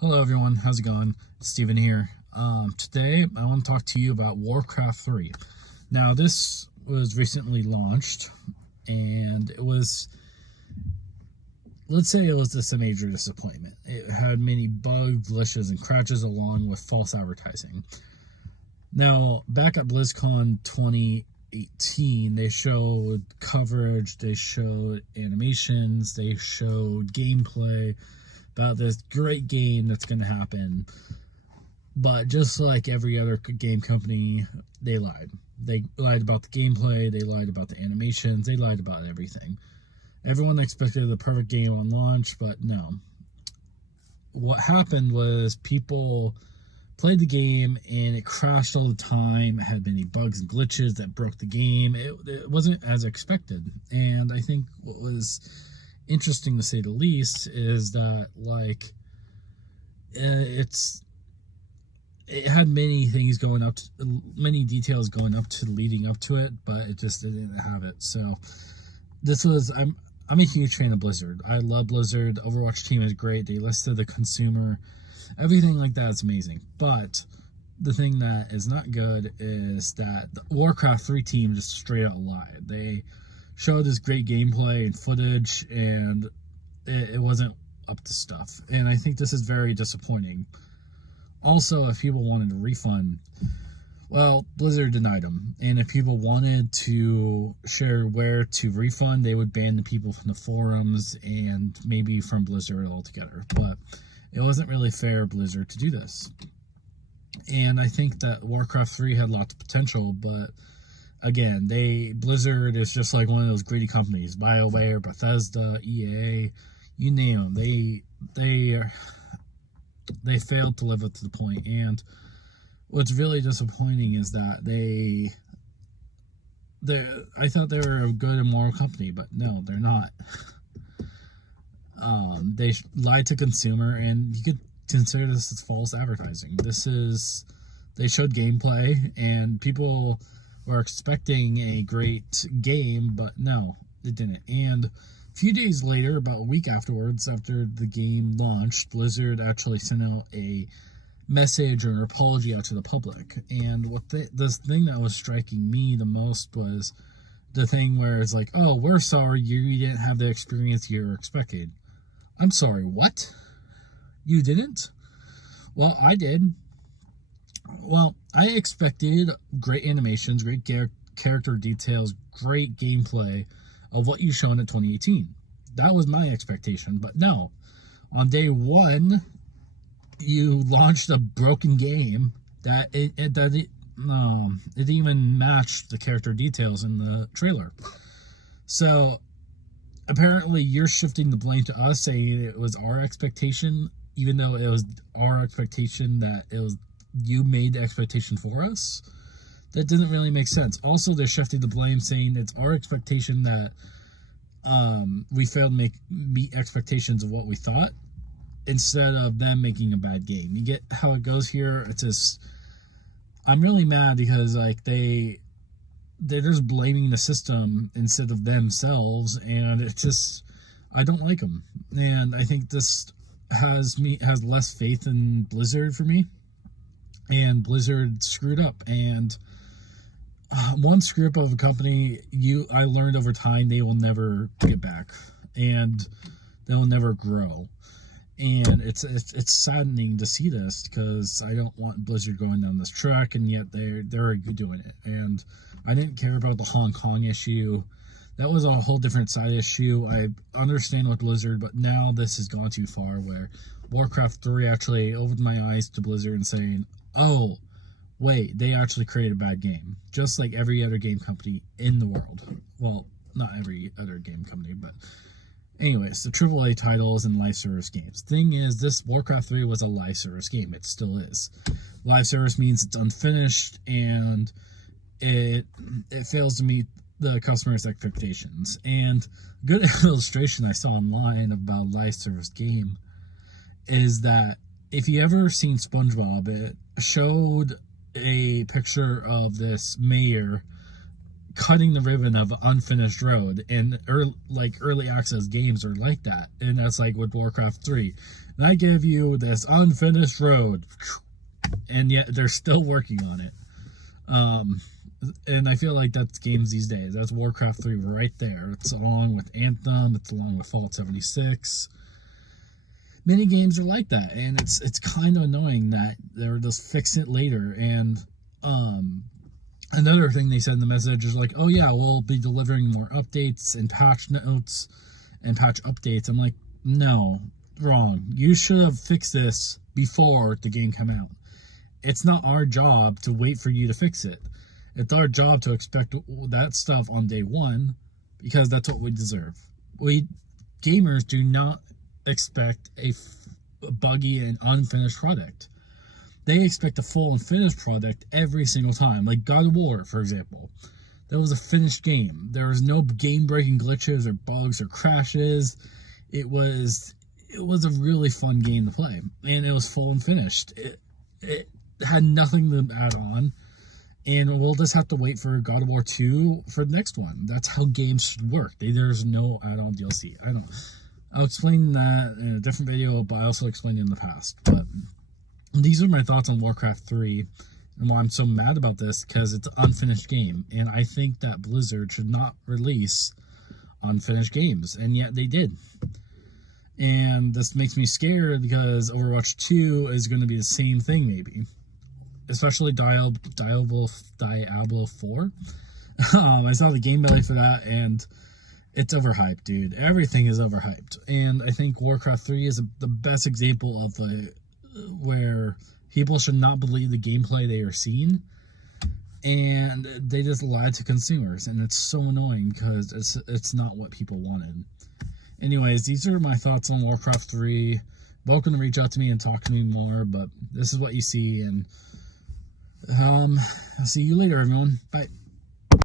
Hello everyone, how's it going? It's Steven here. Today I want to talk to you about Warcraft 3. Now this was recently launched and let's say it was just a major disappointment. It had many bugs, glitches, and crashes along with false advertising. Now, back at BlizzCon 2018, they showed coverage, they showed animations, they showed gameplay about this great game that's going to happen. But just like every other game company, they lied. They lied about the gameplay, they lied about the animations, they lied about everything. Everyone expected the perfect game on launch, but no. What happened was people played the game and it crashed all the time. It had many bugs and glitches that broke the game. It wasn't as expected. And I think what was interesting to say the least is that it had many things going up to, many details going up to leading up to it, but it just didn't have it. So I'm a huge fan of Blizzard. I love Blizzard. The Overwatch team is great. They listed the consumer, everything like that is amazing. But the thing that is not good is that the Warcraft 3 team just straight out lied. They showed this great gameplay and footage, and it wasn't up to stuff. And I think this is very disappointing. Also, if people wanted a refund, well, Blizzard denied them. And if people wanted to share where to refund, they would ban the people from the forums and maybe from Blizzard altogether. But it wasn't really fair, Blizzard, to do this. And I think that Warcraft 3 had lots of potential, but again, Blizzard is just like one of those greedy companies, BioWare, Bethesda, EA, you name them. They failed to live up to the point. And what's really disappointing is that I thought they were a good and moral company, but no, they're not. They lied to consumer, and you could consider this as false advertising. They showed gameplay, and people were expecting a great game, but no, it didn't. And a few days later, about a week afterwards, after the game launched, Blizzard actually sent out a message or an apology out to the public. And this thing that was striking me the most was the thing where it's like, oh, we're sorry you didn't have the experience you were expecting. I'm sorry, what? You didn't? Well, I did. Well, I expected great animations, great character details, great gameplay of what you shown at 2018. That was my expectation, but no. On day one, you launched a broken game that it didn't even match the character details in the trailer. So apparently you're shifting the blame to us, saying it was our expectation, even though it was our expectation that it was you made the expectation for us. That didn't really make sense. Also, they're shifting the blame, saying it's our expectation that we failed to meet expectations of what we thought, instead of them making a bad game. You get how it goes here? It's just, I'm really mad because they're just blaming the system instead of themselves, and it's just, I don't like them. And I think this has less faith in Blizzard for me, and Blizzard screwed up. And one screw up of a company, I learned over time, they will never get back, and they will never grow. And it's saddening to see this, because I don't want Blizzard going down this track, and yet they're doing it. And I didn't care about the Hong Kong issue. That was a whole different side issue. I understand with Blizzard, but now this has gone too far, where Warcraft 3 actually opened my eyes to Blizzard and saying, oh, wait, they actually created a bad game, just like every other game company in the world. Well, not every other game company, but anyways, the AAA titles and live service games. Thing is, this Warcraft 3 was a live service game. It still is. Live service means it's unfinished, and it fails to meet the customer's expectations. And a good illustration I saw online about a live service game is that if you ever seen SpongeBob, it showed a picture of this mayor cutting the ribbon of unfinished road, and early access games are like that. And that's like with Warcraft 3. And I give you this unfinished road, and yet they're still working on it. And I feel like that's games these days. That's Warcraft 3 right there. It's along with Anthem, it's along with Fallout 76. Many games are like that, and it's kind of annoying that they're just fix it later. And another thing they said in the message is like, oh yeah, we'll be delivering more updates and patch notes and patch updates. I'm like, no, wrong. You should have fixed this before the game came out. It's not our job to wait for you to fix it. It's our job to expect that stuff on day one, because that's what we deserve. We gamers do not expect a buggy and unfinished product. They expect a full and finished product every single time. Like God of War, for example. That was a finished game. There was no game-breaking glitches or bugs or crashes. It was a really fun game to play, and it was full and finished. It had nothing to add on, and we'll just have to wait for God of War 2 for the next one. That's how games should work. There's no add-on DLC. I'll explain that in a different video, but I also explained it in the past. But these are my thoughts on Warcraft 3 and why I'm so mad about this, because it's an unfinished game, and I think that Blizzard should not release unfinished games, and yet they did. And this makes me scared because Overwatch 2 is going to be the same thing, maybe. Especially Diablo 4. I saw the game belly for that, and it's overhyped, dude. Everything is overhyped. And I think Warcraft 3 is the best example of where people should not believe the gameplay they are seeing, and they just lie to consumers, and it's so annoying because it's not what people wanted. Anyways, these are my thoughts on Warcraft 3. Welcome to reach out to me and talk to me more, but this is what you see, and I'll see you later, everyone. Bye.